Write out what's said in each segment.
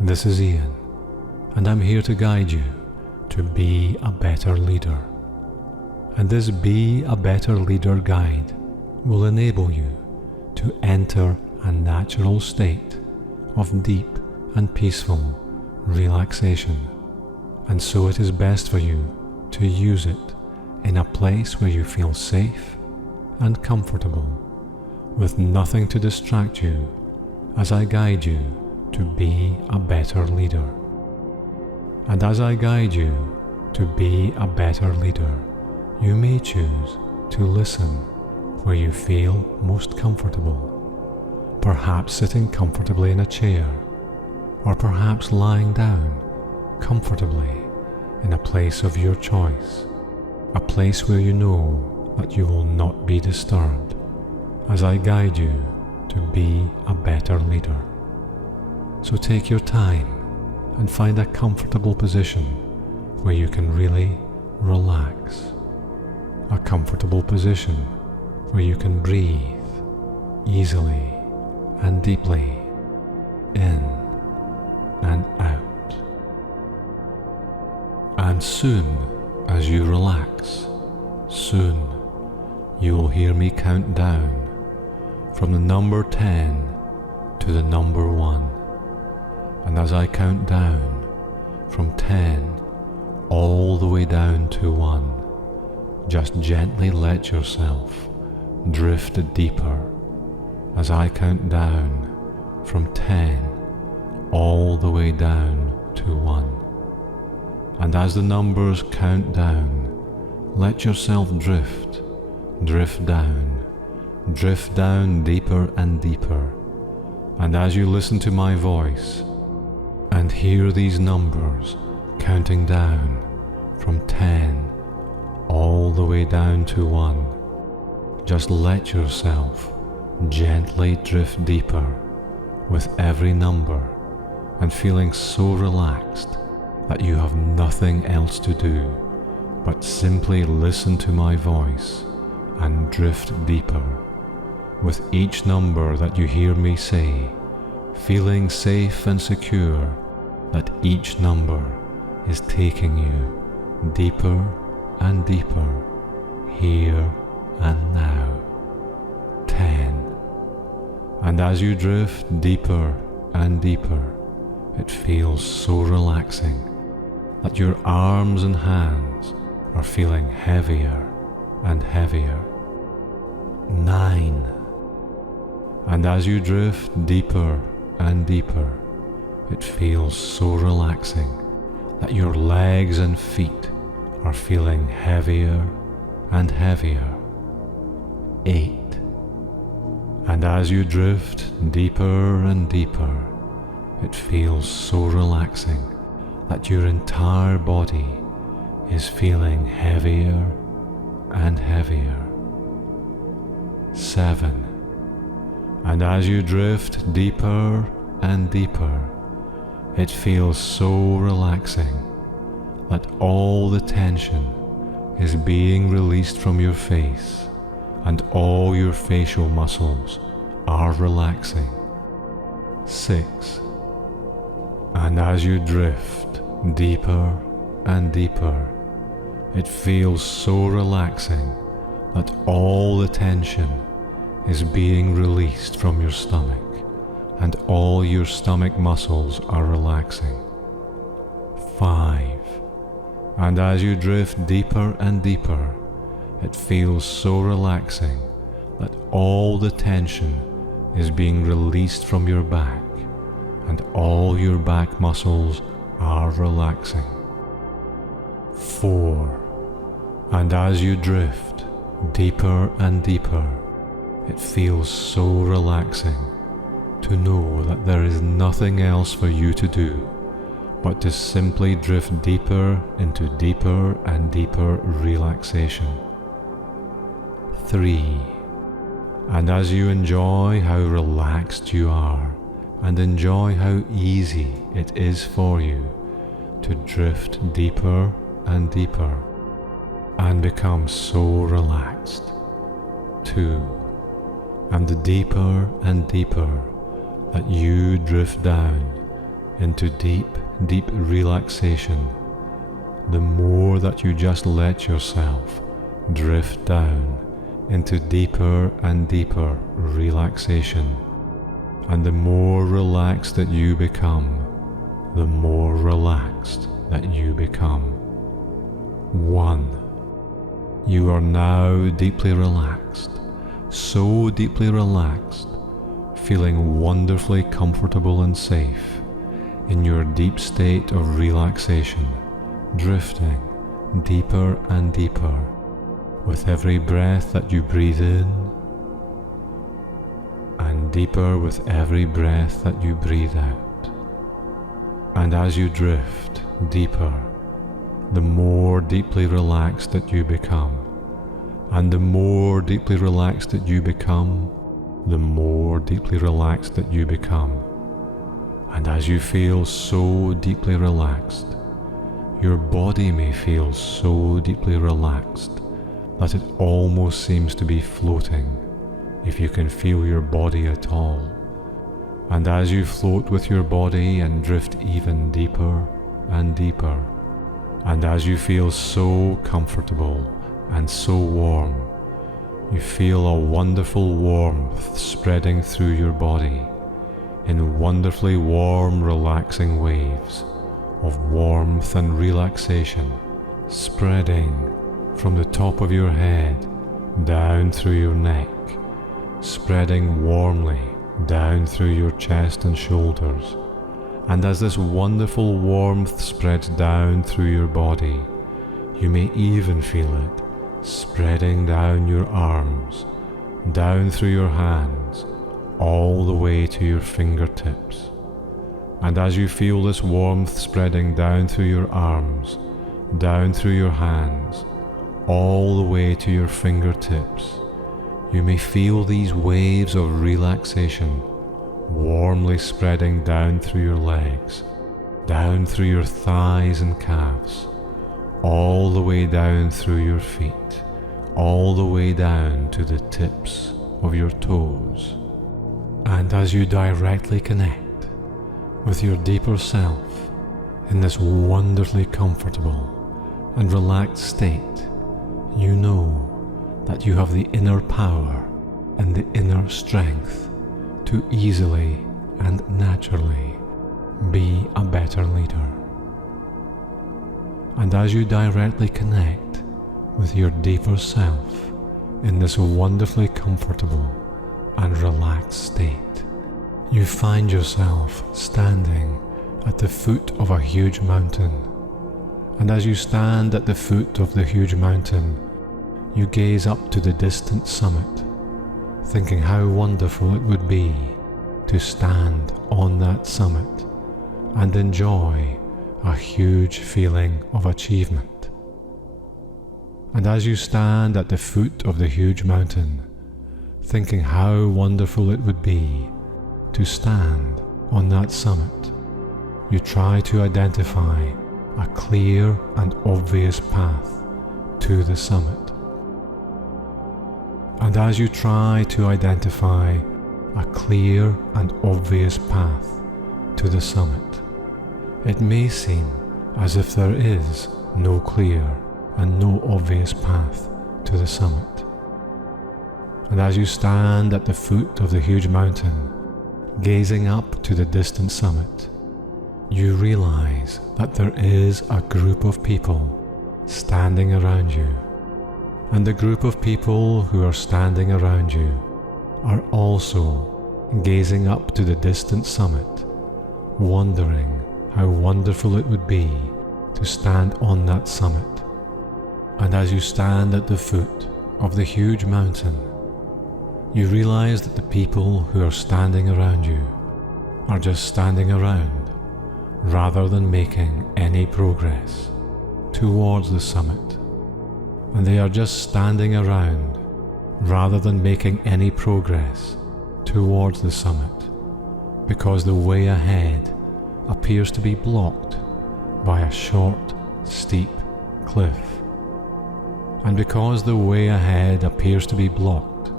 this is Ian, and I'm here to guide you to be a better leader. And this Be a Better Leader guide will enable you to enter a natural state of deep and peaceful relaxation. And so it is best for you to use it in a place where you feel safe and comfortable, with nothing to distract you as I guide you to be a better leader. And as I guide you to be a better leader, you may choose to listen where you feel most comfortable, perhaps sitting comfortably in a chair, or perhaps lying down comfortably in a place of your choice, a place where you know that you will not be disturbed as I guide you to be a better leader. So take your time and find a comfortable position where you can really relax, a comfortable position where you can breathe easily and deeply in and out. And soon as you relax, soon you will hear me count down from the number 10 to the number 1. And as I count down from 10 all the way down to 1, just gently let yourself drift deeper as I count down from 10 all the way down to 1. And as the numbers count down, let yourself drift down deeper and deeper. And as you listen to my voice and hear these numbers counting down from 10 all the way down to 1, just let yourself gently drift deeper with every number, and feeling so relaxed that you have nothing else to do but simply listen to my voice and drift deeper. With each number that you hear me say, feeling safe and secure that each number is taking you deeper and deeper, here and now. 10. And as you drift deeper and deeper, it feels so relaxing that your arms and hands are feeling heavier and heavier. 9. And as you drift deeper and deeper, it feels so relaxing that your legs and feet are feeling heavier and heavier. 8. And as you drift deeper and deeper, it feels so relaxing that your entire body is feeling heavier and heavier. 7. And as you drift deeper and deeper, it feels so relaxing that all the tension is being released from your face, and all your facial muscles are relaxing. 6. And as you drift deeper and deeper, it feels so relaxing that all the tension is being released from your stomach, and all your stomach muscles are relaxing. 5. And as you drift deeper and deeper, it feels so relaxing that all the tension is being released from your back, and all your back muscles are relaxing. 4. And as you drift deeper and deeper, it feels so relaxing to know that there is nothing else for you to do but to simply drift deeper into deeper and deeper relaxation. 3. And as you enjoy how relaxed you are, and enjoy how easy it is for you to drift deeper and deeper and become so relaxed. 2. And the deeper and deeper that you drift down into deep, deep relaxation, the more that you just let yourself drift down into deeper and deeper relaxation, and the more relaxed that you become, the more relaxed that you become. 1. You are now deeply relaxed, so deeply relaxed, feeling wonderfully comfortable and safe in your deep state of relaxation, drifting deeper and deeper with every breath that you breathe in, and deeper with every breath that you breathe out. And as you drift deeper, the more deeply relaxed that you become, and the more deeply relaxed that you become, the more deeply relaxed that you become. And as you feel so deeply relaxed, your body may feel so deeply relaxed that it almost seems to be floating, if you can feel your body at all. And as you float with your body and drift even deeper and deeper, and as you feel so comfortable and so warm, you feel a wonderful warmth spreading through your body in wonderfully warm, relaxing waves of warmth and relaxation, spreading from the top of your head down through your neck, spreading warmly down through your chest and shoulders. And as this wonderful warmth spreads down through your body, you may even feel it spreading down your arms, down through your hands, all the way to your fingertips. And as you feel this warmth spreading down through your arms, down through your hands, all the way to your fingertips, you may feel these waves of relaxation warmly spreading down through your legs, down through your thighs and calves, all the way down through your feet, all the way down to the tips of your toes. And as you directly connect with your deeper self in this wonderfully comfortable and relaxed state, you know that you have the inner power and the inner strength to easily and naturally be a better leader. And as you directly connect with your deeper self in this wonderfully comfortable and relaxed state, you find yourself standing at the foot of a huge mountain. And as you stand at the foot of the huge mountain, you gaze up to the distant summit, thinking how wonderful it would be to stand on that summit and enjoy a huge feeling of achievement. And as you stand at the foot of the huge mountain, thinking how wonderful it would be to stand on that summit, you try to identify a clear and obvious path to the summit. And as you try to identify a clear and obvious path to the summit, it may seem as if there is no clear and no obvious path to the summit. And as you stand at the foot of the huge mountain, gazing up to the distant summit, you realize that there is a group of people standing around you. And the group of people who are standing around you are also gazing up to the distant summit, wondering how wonderful it would be to stand on that summit. And as you stand at the foot of the huge mountain, you realize that the people who are standing around you are just standing around rather than making any progress towards the summit. And they are just standing around rather than making any progress towards the summit, because the way ahead appears to be blocked by a short, steep cliff. And because the way ahead appears to be blocked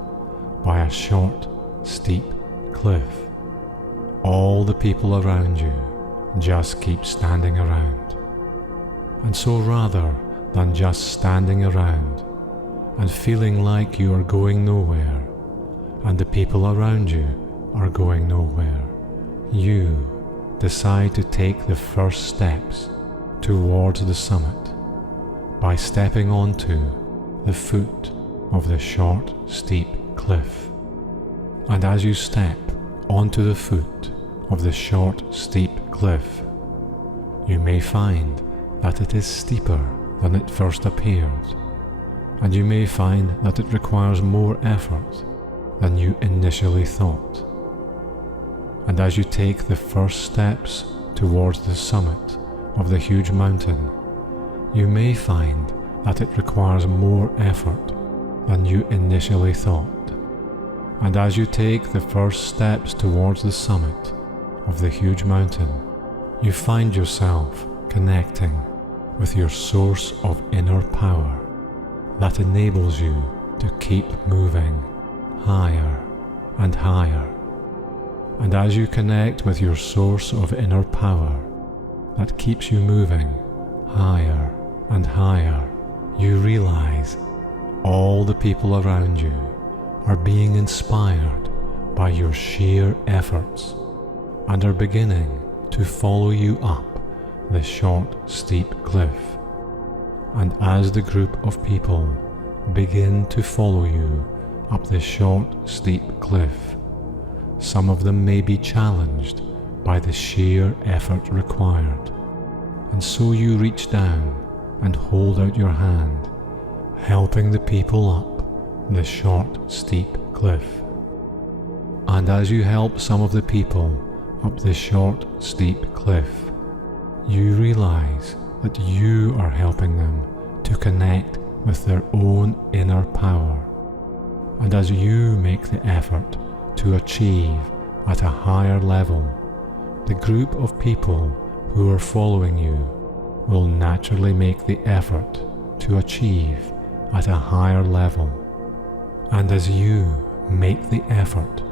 by a short, steep cliff, all the people around you just keep standing around. And so rather than just standing around and feeling like you are going nowhere and the people around you are going nowhere, you decide to take the first steps towards the summit by stepping onto the foot of the short, steep cliff. And as you step onto the foot of the short, steep cliff, you may find that it is steeper than it first appeared, and you may find that it requires more effort than you initially thought. And as you take the first steps towards the summit of the huge mountain, you may find that it requires more effort than you initially thought. And as you take the first steps towards the summit of the huge mountain, you find yourself connecting with your source of inner power that enables you to keep moving higher and higher. And as you connect with your source of inner power that keeps you moving higher and higher, you realize all the people around you are being inspired by your sheer efforts and are beginning to follow you up the short, steep cliff. And as the group of people begin to follow you up the short, steep cliff, some of them may be challenged by the sheer effort required, and so you reach down and hold out your hand, helping the people up the short, steep cliff. And as you help some of the people up the short, steep cliff, you realize that you are helping them to connect with their own inner power. And as you make the effort to achieve at a higher level, the group of people who are following you will naturally make the effort to achieve at a higher level. And as you make the effort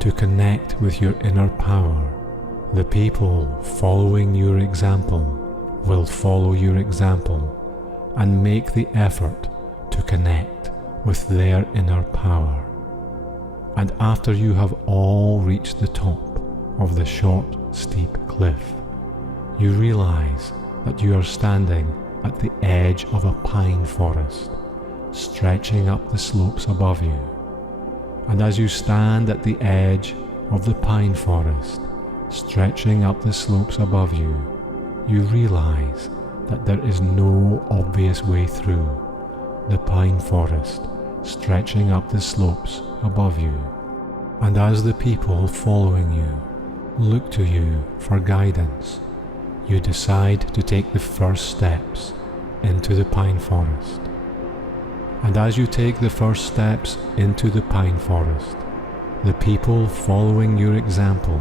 to connect with your inner power, the people following your example will follow your example and make the effort to connect with their inner power. And after you have all reached the top of the short, steep cliff, you realize that you are standing at the edge of a pine forest, stretching up the slopes above you. And as you stand at the edge of the pine forest, stretching up the slopes above you, you realize that there is no obvious way through the pine forest, stretching up the slopes above you. And as the people following you look to you for guidance, you decide to take the first steps into the pine forest. And as you take the first steps into the pine forest, the people following your example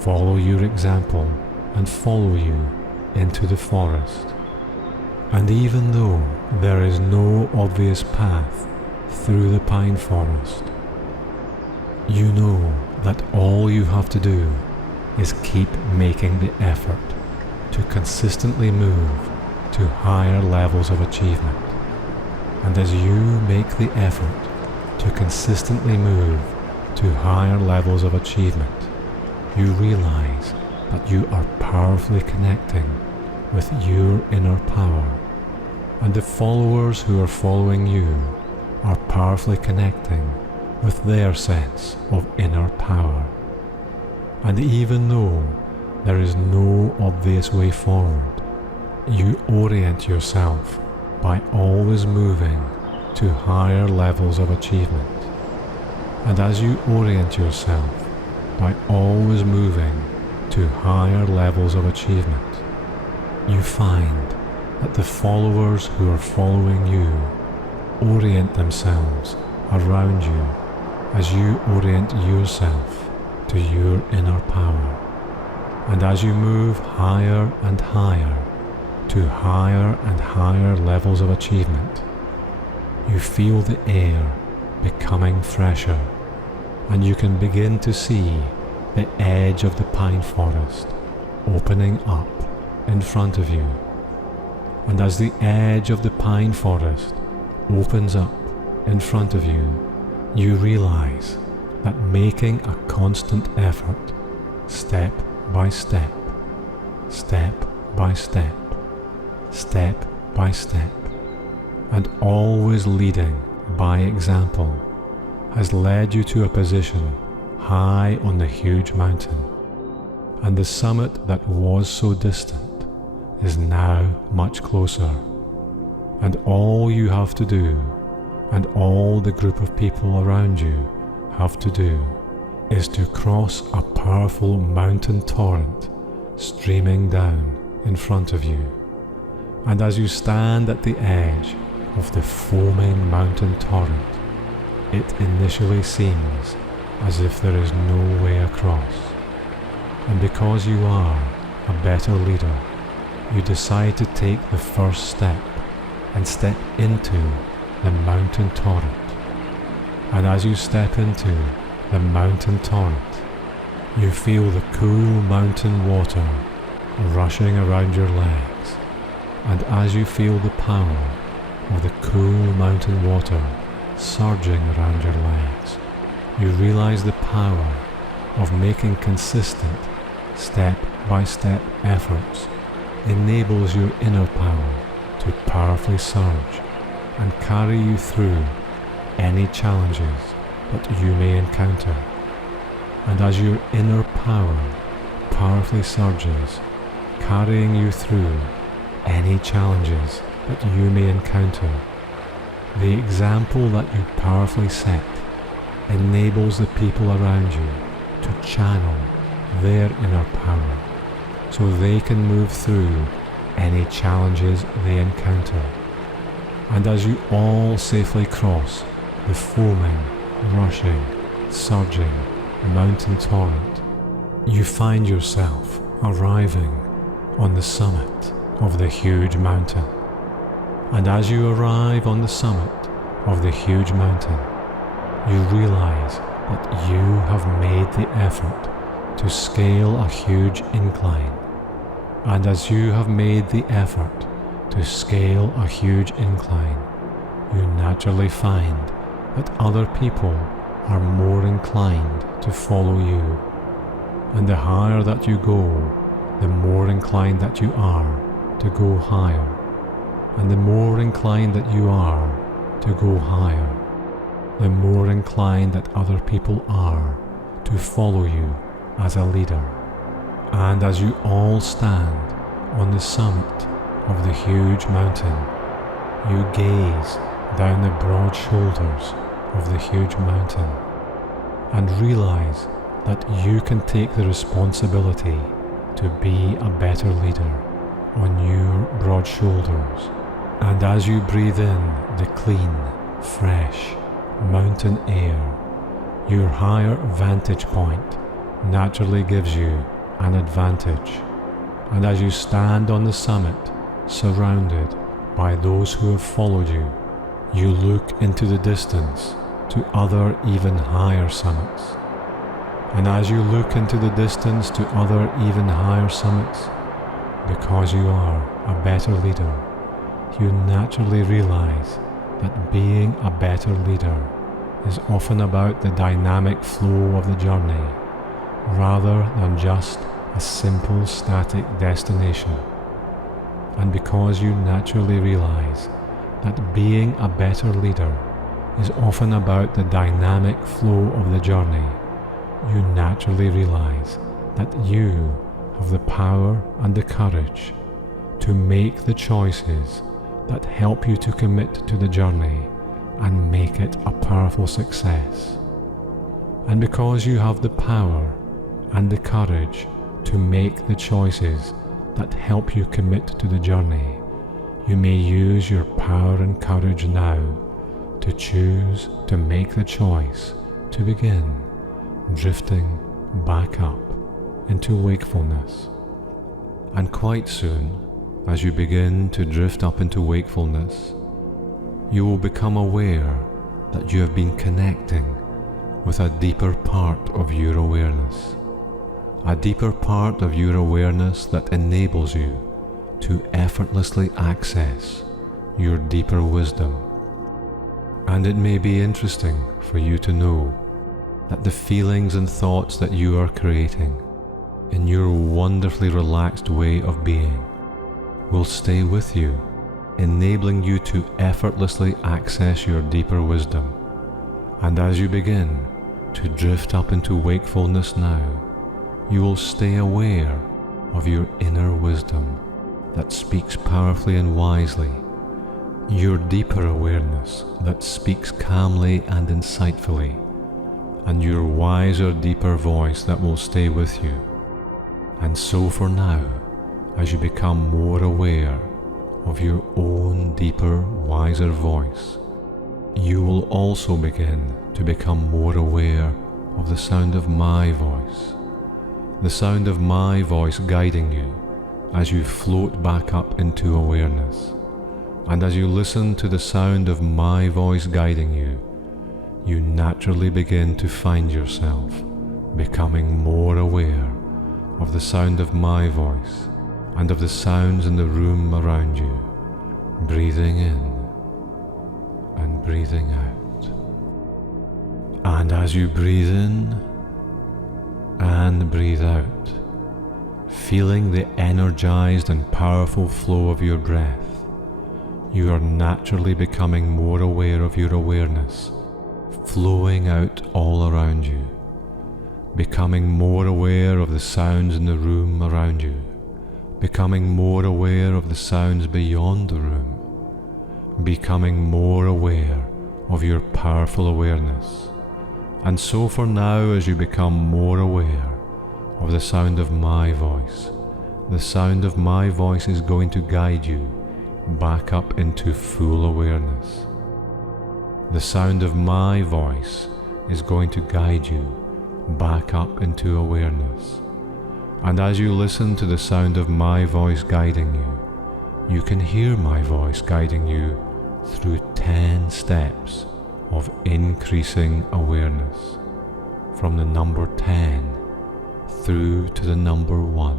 follow your example and follow you into the forest. And even though there is no obvious path through the pine forest, you know that all you have to do is keep making the effort to consistently move to higher levels of achievement. And as you make the effort to consistently move to higher levels of achievement, you realize that you are powerfully connecting with your inner power, and the followers who are following you are powerfully connecting with their sense of inner power. And even though there is no obvious way forward, you orient yourself by always moving to higher levels of achievement. And as you orient yourself by always moving to higher levels of achievement, you find that the followers who are following you orient themselves around you as you orient yourself to your inner power. And as you move higher and higher to higher and higher levels of achievement, you feel the air becoming fresher, and you can begin to see the edge of the pine forest opening up in front of you. And as the edge of the pine forest opens up in front of you, you realize that making a constant effort, step by step, step by step, step by step, and always leading by example, has led you to a position high on the huge mountain, and the summit that was so distant is now much closer, and all you have to do, and all the group of people around you have to do, is to cross a powerful mountain torrent streaming down in front of you. And as you stand at the edge of the foaming mountain torrent, it initially seems as if there is no way across. And because you are a better leader, you decide to take the first step and step into the mountain torrent. And as you step into the mountain torrent, you feel the cool mountain water rushing around your legs. And as you feel the power of the cool mountain water surging around your legs, you realize the power of making consistent step-by-step efforts enables your inner power to powerfully surge and carry you through any challenges that you may encounter. And as your inner power powerfully surges, carrying you through any challenges that you may encounter, the example that you powerfully set enables the people around you to channel their inner power so they can move through any challenges they encounter. And as you all safely cross the foaming, rushing, surging mountain torrent, you find yourself arriving on the summit of the huge mountain. And as you arrive on the summit of the huge mountain, you realize that you have made the effort to scale a huge incline. And as you have made the effort to scale a huge incline, you naturally find that other people are more inclined to follow you. And the higher that you go, the more inclined that you are to go higher. And the more inclined that you are to go higher, the more inclined that other people are to follow you as a leader. And as you all stand on the summit of the huge mountain, you gaze down the broad shoulders of the huge mountain and realize that you can take the responsibility to be a better leader on your broad shoulders. And as you breathe in the clean, fresh mountain air, your higher vantage point naturally gives you an advantage. And as you stand on the summit, surrounded by those who have followed you, you look into the distance to other even higher summits. And as you look into the distance to other even higher summits, because you are a better leader, you naturally realize that being a better leader is often about the dynamic flow of the journey, rather than just a simple static destination. And because you naturally realize that being a better leader is often about the dynamic flow of the journey, you naturally realize that you have the power and the courage to make the choices that help you to commit to the journey and make it a powerful success. And because you have the power and the courage to make the choices that help you commit to the journey, you may use your power and courage now to choose to make the choice to begin drifting back up into wakefulness. And quite soon, as you begin to drift up into wakefulness, you will become aware that you have been connecting with a deeper part of your awareness, a deeper part of your awareness that enables you to effortlessly access your deeper wisdom. And it may be interesting for you to know that the feelings and thoughts that you are creating in your wonderfully relaxed way of being will stay with you, enabling you to effortlessly access your deeper wisdom. And as you begin to drift up into wakefulness now, you will stay aware of your inner wisdom that speaks powerfully and wisely, your deeper awareness that speaks calmly and insightfully, and your wiser, deeper voice that will stay with you. And so for now, as you become more aware of your own deeper, wiser voice, you will also begin to become more aware of the sound of my voice, the sound of my voice guiding you as you float back up into awareness. And as you listen to the sound of my voice guiding you, you naturally begin to find yourself becoming more aware of the sound of my voice and of the sounds in the room around you, breathing in and breathing out. And as you breathe in and breathe out, feeling the energized and powerful flow of your breath, you are naturally becoming more aware of your awareness flowing out all around you, becoming more aware of the sounds in the room around you, becoming more aware of the sounds beyond the room, becoming more aware of your powerful awareness. And so for now, as you become more aware of the sound of my voice, the sound of my voice is going to guide you back up into full awareness. The sound of my voice is going to guide you back up into awareness. And as you listen to the sound of my voice guiding you, you can hear my voice guiding you through 10 steps of increasing awareness, from the number 10 through to the number 1.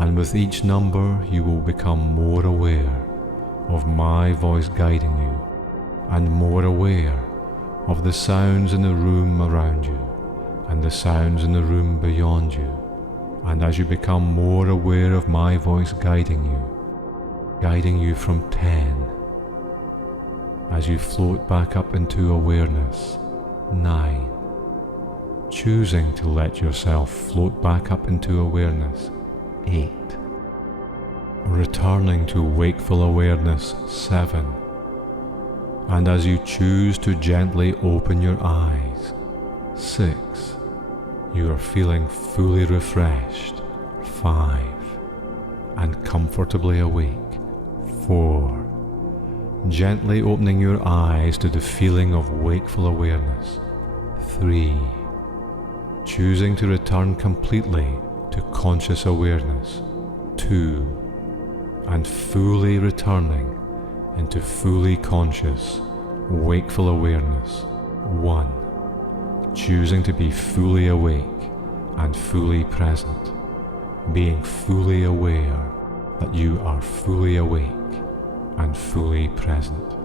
And with each number you will become more aware of my voice guiding you, and more aware of the sounds in the room around you and the sounds in the room beyond you. And as you become more aware of my voice guiding you from 10, as you float back up into awareness, 9, choosing to let yourself float back up into awareness, 8, returning to wakeful awareness, 7, and as you choose to gently open your eyes, 6, you are feeling fully refreshed, 5, and comfortably awake, 4, gently opening your eyes to the feeling of wakeful awareness, 3, choosing to return completely to conscious awareness, 2, and fully returning into fully conscious, wakeful awareness, 1, choosing to be fully awake and fully present, being fully aware that you are fully awake and fully present.